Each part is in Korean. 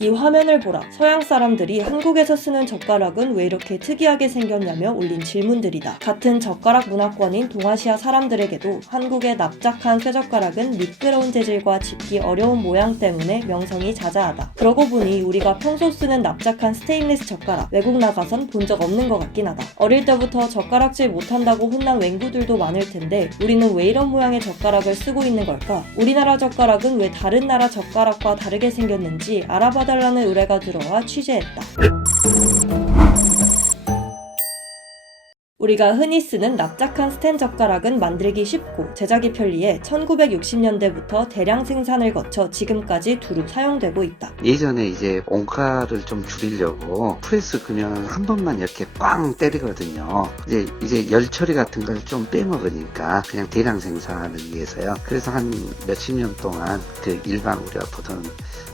이 화면을 보라. 서양 사람들이 한국에서 쓰는 젓가락은 왜 이렇게 특이하게 생겼냐며 올린 질문들이다. 같은 젓가락 문화권인 동아시아 사람들에게도 한국의 납작한 쇠젓가락은 미끄러운 재질과 짚기 어려운 모양 때문에 명성이 자자하다. 그러고 보니 우리가 평소 쓰는 납작한 스테인리스 젓가락, 외국 나가선 본 적 없는 것 같긴 하다. 어릴 때부터 젓가락질 못한다고 혼난 맹구들도 많을 텐데 우리는 왜 이런 모양의 젓가락을 쓰고 있는 걸까? 우리나라 젓가락은 왜 다른 나라 젓가락과 다르게 생겼는지 알아봐달라는 의뢰가 들어와 취재했다. 우리가 흔히 쓰는 납작한 스텐 젓가락은 만들기 쉽고 제작이 편리해 1960년대부터 대량 생산을 거쳐 지금까지 두루 사용되고 있다. 예전에 이제 원가를 좀 줄이려고 프레스 끄면 한 번만 이렇게 꽝 때리거든요. 이제 열 처리 같은 걸 좀 빼먹으니까 그냥 대량 생산을 위해서요. 그래서 한 몇십 년 동안 그 일반 우리가 보던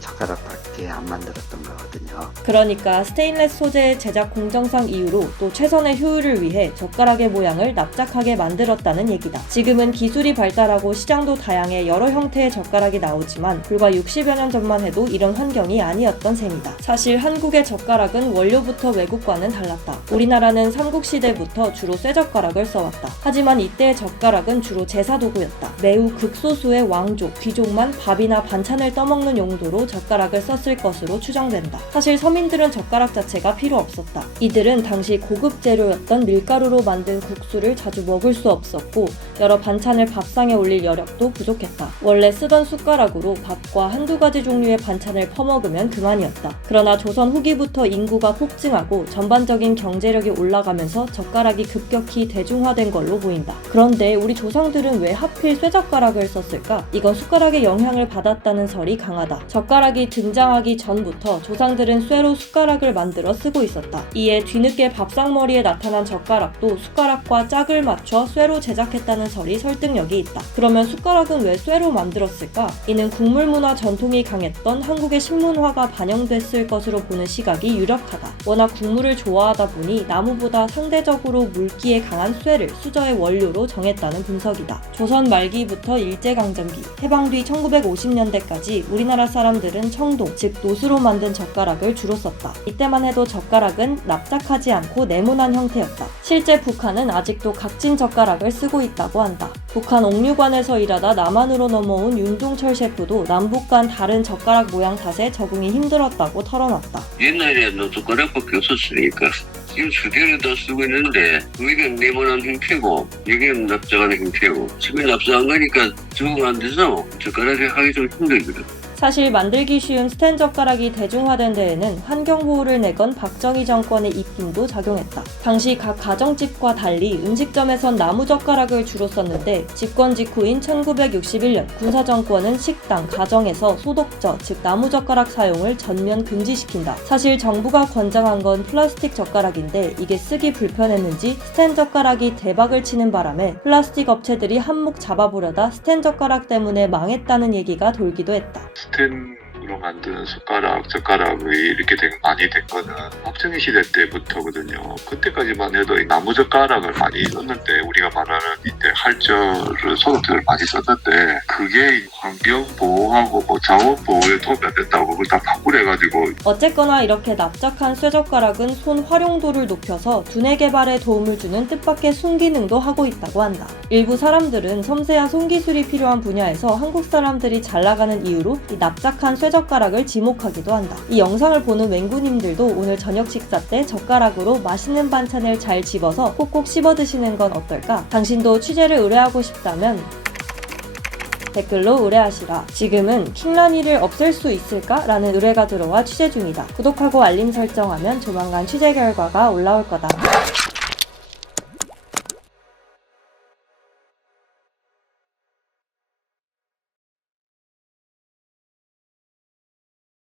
젓가락밖에 안 만들었던 거거든요. 그러니까 스테인레스 소재의 제작 공정성 이유로 또 최선의 효율을 위해 젓가락의 모양을 납작하게 만들었다는 얘기다. 지금은 기술이 발달하고 시장도 다양해 여러 형태의 젓가락이 나오지만 불과 60여 년 전만 해도 이런 환경이 아니었던 셈이다. 사실 한국의 젓가락은 원료부터 외국과는 달랐다. 우리나라는 삼국시대부터 주로 쇠젓가락을 써왔다. 하지만 이때의 젓가락은 주로 제사도구였다. 매우 극소수의 왕족, 귀족만 밥이나 반찬을 떠먹는 용도로 젓가락을 썼을 것으로 추정된다. 사실 서민들은 젓가락 자체가 필요 없었다. 이들은 당시 고급 재료였던 밀가루로 만든 국수를 자주 먹을 수 없었고 여러 반찬을 밥상에 올릴 여력도 부족했다. 원래 쓰던 숟가락으로 밥과 한두 가지 종류의 반찬을 퍼먹으면 그만이었다. 그러나 조선 후기부터 인구가 폭증하고 전반적인 경제력이 올라가면서 젓가락이 급격히 대중화된 걸로 보인다. 그런데 우리 조상들은 왜 하필 쇠젓가락을 썼을까? 이건 숟가락의 영향을 받았다는 설이 강하다. 젓가락이 등장하기 전부터 조상들은 쇠로 숟가락을 만들어 쓰고 있었다. 이에 뒤늦게 밥상머리에 나타난 젓가락도 숟가락과 짝을 맞춰 쇠로 제작했다는 설이 설득력이 있다. 그러면 숟가락은 왜 쇠로 만들었을까? 이는 국물 문화 전통이 강했던 한국의 식문화가 반영됐을 것으로 보는 시각이 유력하다. 워낙 국물을 좋아하다 보니 나무보다 상대적으로 물기에 강한 쇠를 수저의 원료로 정했다는 분석이다. 조선 말기부터 일제강점기, 해방 뒤 1950년대까지 우리나라 사람들은 청동, 즉 노수로 만든 젓가락을 주로 썼다. 이때만 해도 젓가락은 납작하지 않고 네모난 형태였다. 실제 북한은 아직도 각진 젓가락을 쓰고 있다고 한다. 북한 옥류관에서 일하다 남한으로 넘어온 윤종철 셰프도 남북 간 다른 젓가락 모양 탓에 적응이 힘들었다고 털어놨다. 옛날에 젓가락밖에 없었으니까 지금 수제로 다 쓰고 있는데 이게 네모난 형태고 이게 납작한 형태고 지금 납작한 거니까 적응 안 돼서 젓가락이 하기 좀 힘들거든. 사실 만들기 쉬운 스텐 젓가락이 대중화된 데에는 환경보호를 내건 박정희 정권의 입김도 작용했다. 당시 각 가정집과 달리 음식점에선 나무 젓가락을 주로 썼는데 집권 직후인 1961년 군사정권은 식당, 가정에서 소독저, 즉 나무 젓가락 사용을 전면 금지시킨다. 사실 정부가 권장한 건 플라스틱 젓가락인데 이게 쓰기 불편했는지 스텐 젓가락이 대박을 치는 바람에 플라스틱 업체들이 한몫 잡아보려다 스텐 젓가락 때문에 망했다는 얘기가 돌기도 했다. 스텐으로 만든 젓가락이 이렇게 많이 된 거는 박정희 시대 때부터거든요. 그때까지만 해도 나무 젓가락을 많이 썼는데 우리가 말하는 이때 활절을 소독제를 많이 썼는데 그게 환경 보호하고 자원 보호에 도움이 안 된다고 그걸 다 바꾸래가지고 어쨌거나 이렇게 납작한 쇠젓가락은 손 활용도를 높여서 두뇌 개발에 도움을 주는 뜻밖의 순기능도 하고 있다고 한다. 일부 사람들은 섬세한 손기술이 필요한 분야에서 한국 사람들이 잘 나가는 이유로 이 납작한 쇠젓가락을 지목하기도 한다. 이 영상을 보는 맹구님들도 오늘 저녁 식사 때 젓가락으로 맛있는 반찬을 잘 집어서 꼭꼭 씹어 드시는 건 어떨까? 당신도 취재를 의뢰하고 싶다면 댓글로 의뢰하시라. 지금은 킹라니를 없앨 수 있을까? 라는 의뢰가 들어와 취재 중이다. 구독하고 알림 설정하면 조만간 취재 결과가 올라올 거다.